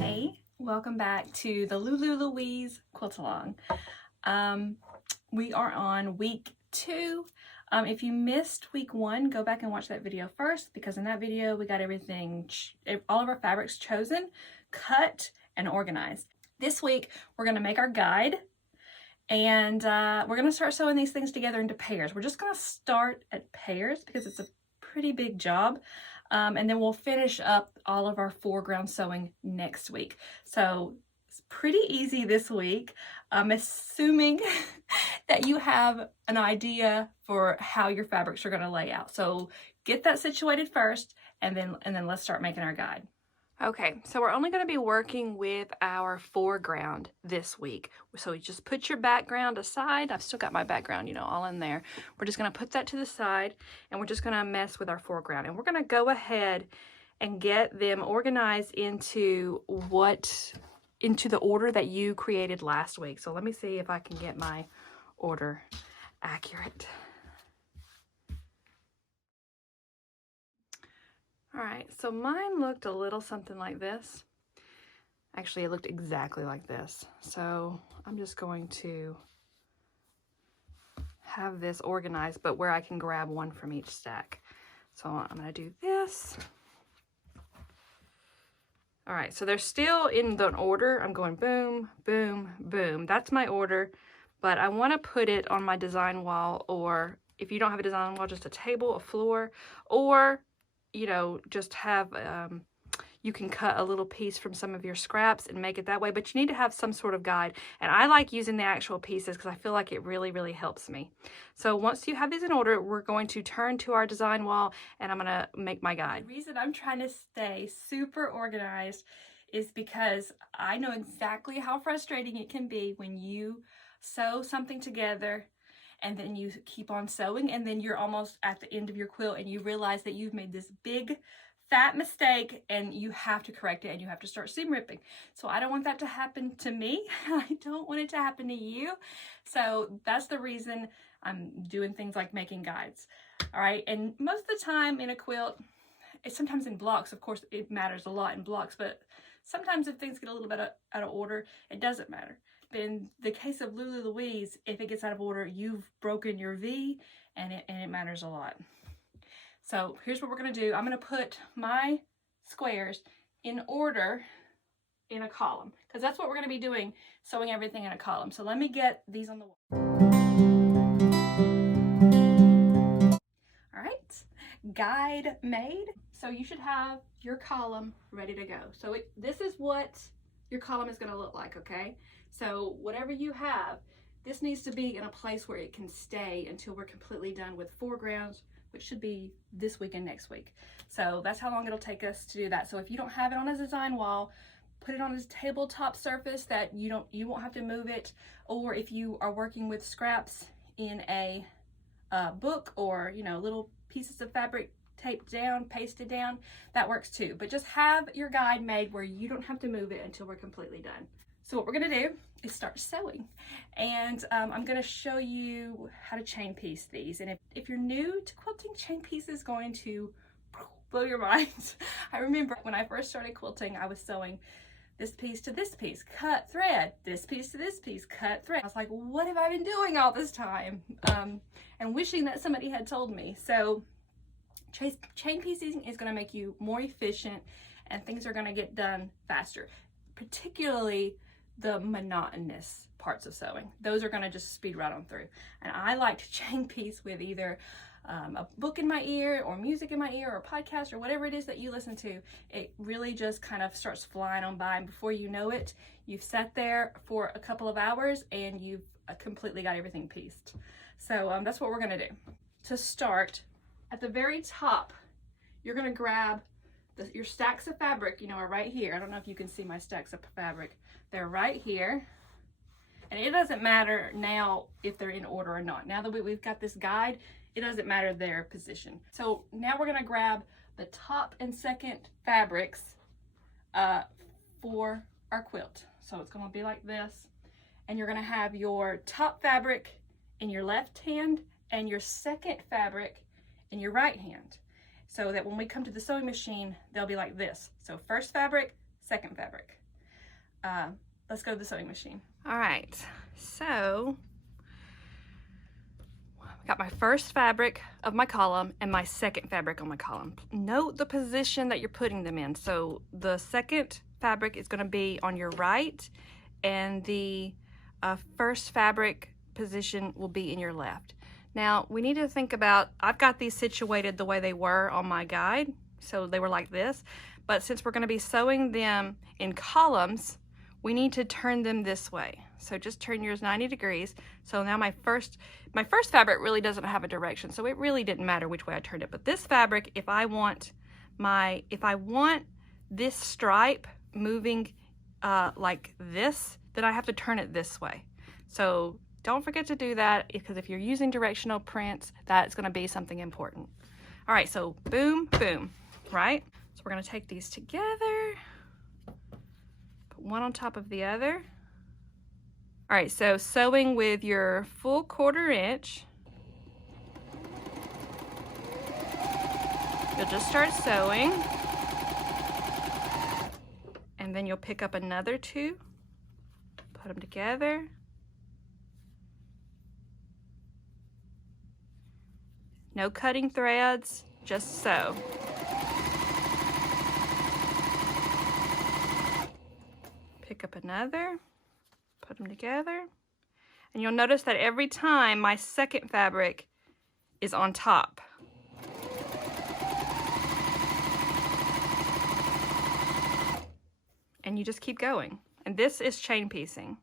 Hey, welcome back to the Lulu Louise Quilt Along. We are on week 2. If you missed week 1, go back and watch that video first, because in that video we got everything, all of our fabrics chosen, cut, and organized. This week we're going to make our guide, and we're going to start sewing these things together into pairs. We're just going to start at pairs because it's a pretty big job. And then we'll finish up all of our foreground sewing next week. So it's pretty easy this week. I'm assuming that you have an idea for how your fabrics are going to lay out. So get that situated first, and then let's start making our guide. Okay, so we're only going to be working with our foreground this week. So you just put your background aside. I've still got my background, you know, all in there. We're just going to put that to the side, and we're just going to mess with our foreground. And we're going to go ahead and get them organized into the order that you created last week. So let me see if I can get my order accurate. All right, so mine looked a little something like this. Actually, it looked exactly like this. So I'm just going to have this organized, but where I can grab one from each stack. So I'm gonna do this. All right, so they're still in the order. I'm going boom, boom, boom. That's my order, but I wanna put it on my design wall, or if you don't have a design wall, just a table, a floor, or you know, just have, you can cut a little piece from some of your scraps and make it that way, but you need to have some sort of guide. And I like using the actual pieces because I feel like it really, really helps me. So once you have these in order, we're going to turn to our design wall, and I'm gonna make my guide. The reason I'm trying to stay super organized is because I know exactly how frustrating it can be when you sew something together and then you keep on sewing, and then you're almost at the end of your quilt and you realize that you've made this big fat mistake and you have to correct it and you have to start seam ripping. So I don't want that to happen to me. I don't want it to happen to you. So that's the reason I'm doing things like making guides. All right, and most of the time in a quilt, it's sometimes in blocks, of course it matters a lot in blocks, but sometimes if things get a little bit out of order, it doesn't matter. In the case of Lulu Louise, if it gets out of order, you've broken your V, and it matters a lot. So here's what we're going to do. I'm going to put my squares in order in a column, because that's what we're going to be doing, sewing everything in a column. So let me get these on the wall. All right, guide made. So you should have your column ready to go. So this is what your column is going to look like, okay? So whatever you have, this needs to be in a place where it can stay until we're completely done with foregrounds, which should be this week and next week. So that's how long it'll take us to do that. So if you don't have it on a design wall, put it on a tabletop surface that you won't have to move it. Or if you are working with scraps in a book, or you know, little pieces of fabric taped down, pasted down, that works too. But just have your guide made where you don't have to move it until we're completely done. So what we're gonna do is start sewing, and I'm gonna show you how to chain piece these. And if you're new to quilting, chain piece is going to blow your minds. I remember when I first started quilting, I was sewing this piece to this piece, cut thread, this piece to this piece, cut thread. I was like, what have I been doing all this time? And wishing that somebody had told me. So chain piecing is gonna make you more efficient, and things are gonna get done faster, particularly the monotonous parts of sewing. Those are going to just speed right on through. And I like to chain piece with either a book in my ear, or music in my ear, or a podcast, or whatever it is that you listen to. It really just kind of starts flying on by, and before you know it, you've sat there for a couple of hours and you've completely got everything pieced. So that's what we're going to do. To start, at the very top, you're going to grab your stacks of fabric, you know, are right here. I don't know if you can see my stacks of fabric. They're right here. And it doesn't matter now if they're in order or not. Now that we've got this guide, it doesn't matter their position. So now we're gonna grab the top and second fabrics for our quilt. So it's gonna be like this. And you're gonna have your top fabric in your left hand and your second fabric in your right hand, so that when we come to the sewing machine, they'll be like this. So first fabric, second fabric. Let's go to the sewing machine. All right, so I got my first fabric of my column and my second fabric on my column. Note the position that you're putting them in. So the second fabric is going to be on your right, and the first fabric position will be in your left. Now we need to think about, I've got these situated the way they were on my guide, so they were like this, but since we're going to be sewing them in columns, we need to turn them this way. So just turn yours 90 degrees. So now my first fabric really doesn't have a direction, so it really didn't matter which way I turned it. But this fabric, if I want this stripe moving like this, then I have to turn it this way. So don't forget to do that, because if you're using directional prints, that's going to be something important. All right, so boom, boom, right? So we're going to take these together, put one on top of the other. All right, so sewing with your full 1/4 inch, you'll just start sewing, and then you'll pick up another 2, put them together. No cutting threads, just sew. Pick up another, put them together, and you'll notice that every time my second fabric is on top. And you just keep going. And this is chain piecing.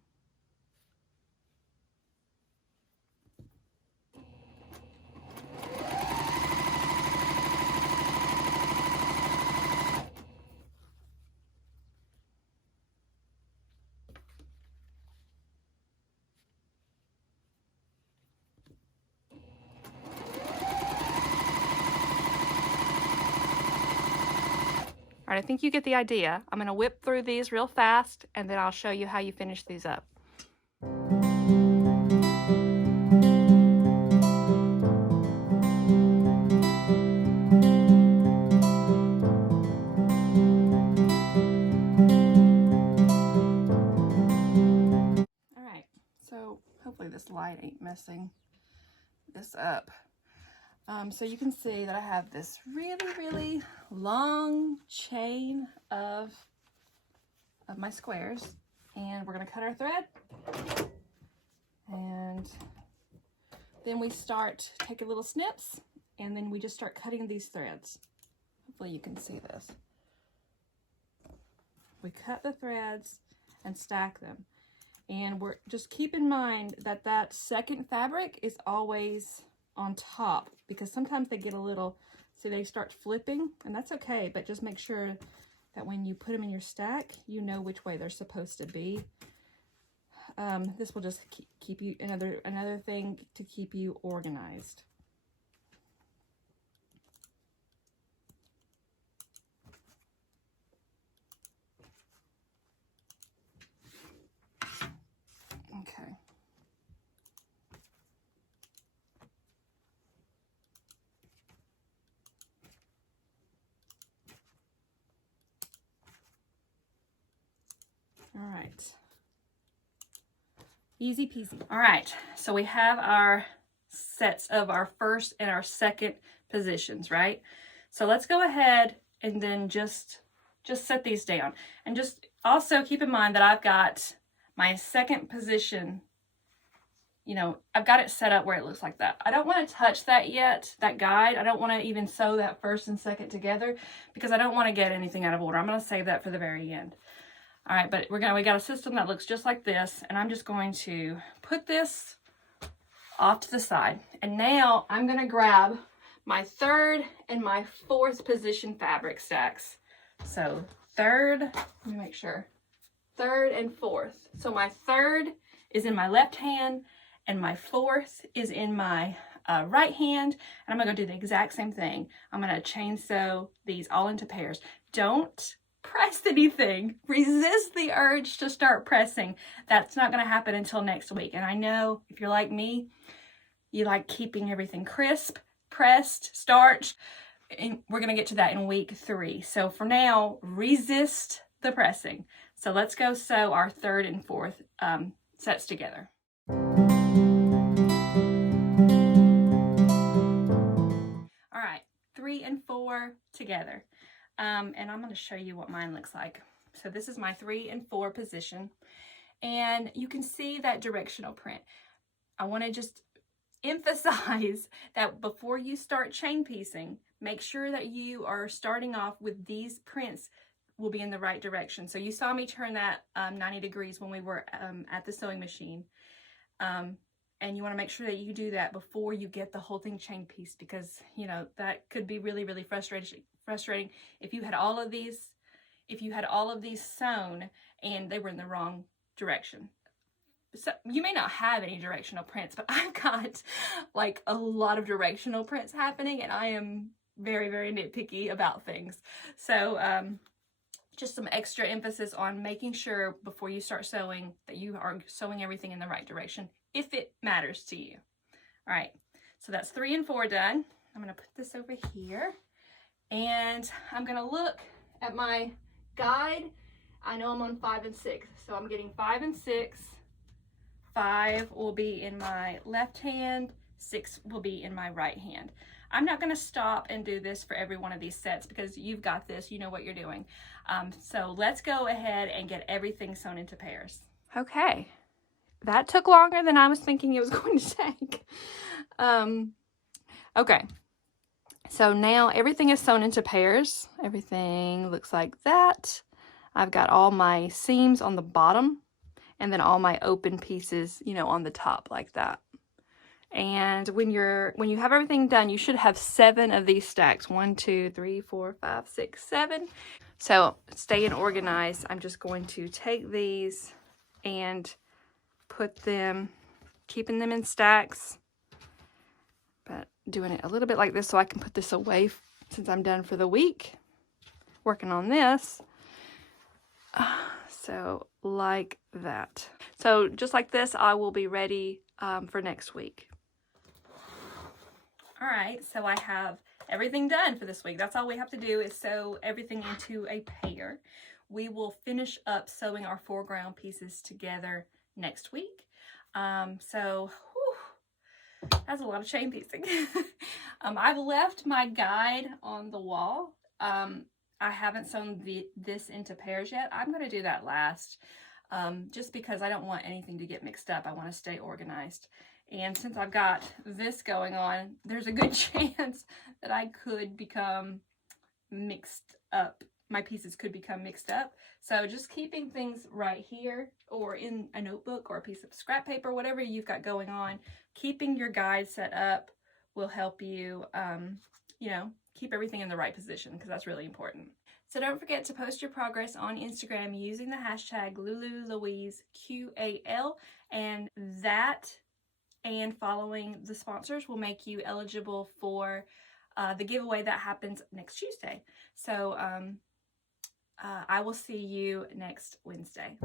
All right, I think you get the idea. I'm gonna whip through these real fast, and then I'll show you how you finish these up. All right, so hopefully this light ain't messing this up. So you can see that I have this really long chain of my squares, and we're going to cut our thread, and then we start taking little snips, and then we just start cutting these threads. Hopefully you can see this. We cut the threads and stack them, and we're just keep in mind that that second fabric is always on top, because sometimes they get a little, so they start flipping, and that's okay, but just make sure that when you put them in your stack, you know which way they're supposed to be. This will just keep you, another thing to keep you organized. Okay. All right. Easy peasy. All right, so we have our sets of our first and our second positions, right? So let's go ahead and then just set these down. And just also keep in mind that I've got my second position, you know, I've got it set up where it looks like that. I don't want to touch that yet, that guide. I don't want to even sew that first and second together, because I don't want to get anything out of order. I'm going to save that for the very end. All right, but we got a system that looks just like this, and I'm just going to put this off to the side. And now I'm going to grab my third and my fourth position fabric stacks. So third, let me make sure, third and fourth. So my third is in my left hand, and my fourth is in my right hand, and I'm going to go do the exact same thing. I'm going to chain sew these all into pairs. Don't press anything. Resist the urge to start pressing. That's not going to happen until next week. And I know if you're like me, You like keeping everything crisp, pressed, starched. And we're going to get to that in week 3. So for now, resist the pressing. So let's go sew our 3rd and 4th sets together. All right, 3 and 4 together. And I'm going to show you what mine looks like. So this is my 3 and 4 position. And you can see that directional print. I want to just emphasize that before you start chain piecing, make sure that you are starting off with these prints will be in the right direction. So you saw me turn that 90 degrees when we were at the sewing machine. And you want to make sure that you do that before you get the whole thing chain pieced, because you know that could be really, really frustrating if you had all of these sewn and they were in the wrong direction. So you may not have any directional prints, but I've got like a lot of directional prints happening, and I am very, very nitpicky about things. So just some extra emphasis on making sure before you start sewing that you are sewing everything in the right direction, if it matters to you. All right, so that's 3 and 4 done. I'm gonna put this over here, and I'm gonna look at my guide. I know I'm on 5 and 6, so I'm getting 5 and 6. 5 will be in my left hand, 6 will be in my right hand. I'm not going to stop and do this for every one of these sets because you've got this, you know what you're doing. So let's go ahead and get everything sewn into pairs. Okay, that took longer than I was thinking it was going to take. Okay, so now everything is sewn into pairs. Everything looks like that. I've got all my seams on the bottom, and then all my open pieces, you know, on the top like that. And when you have everything done, you should have 7 of these stacks. 1, 2, 3, 4, 5, 6, 7. So staying organized, I'm just going to take these and put them, keeping them in stacks, but doing it a little bit like this so I can put this away since I'm done for the week working on this. So like that. So just like this, I will be ready for next week. All right, so I have everything done for this week. That's all we have to do is sew everything into a pair. We will finish up sewing our foreground pieces together next week. So that's a lot of chain piecing. I've left my guide on the wall. I haven't sewn this into pairs yet. I'm going to do that last, just because I don't want anything to get mixed up. I want to stay organized. And since I've got this going on, there's a good chance that I could become mixed up. My pieces could become mixed up. So just keeping things right here or in a notebook or a piece of scrap paper, whatever you've got going on, keeping your guide set up will help you, you know, keep everything in the right position, because that's really important. So don't forget to post your progress on Instagram using the hashtag Lulu Louise QAL, and following the sponsors will make you eligible for the giveaway that happens next Tuesday. So I will see you next Wednesday.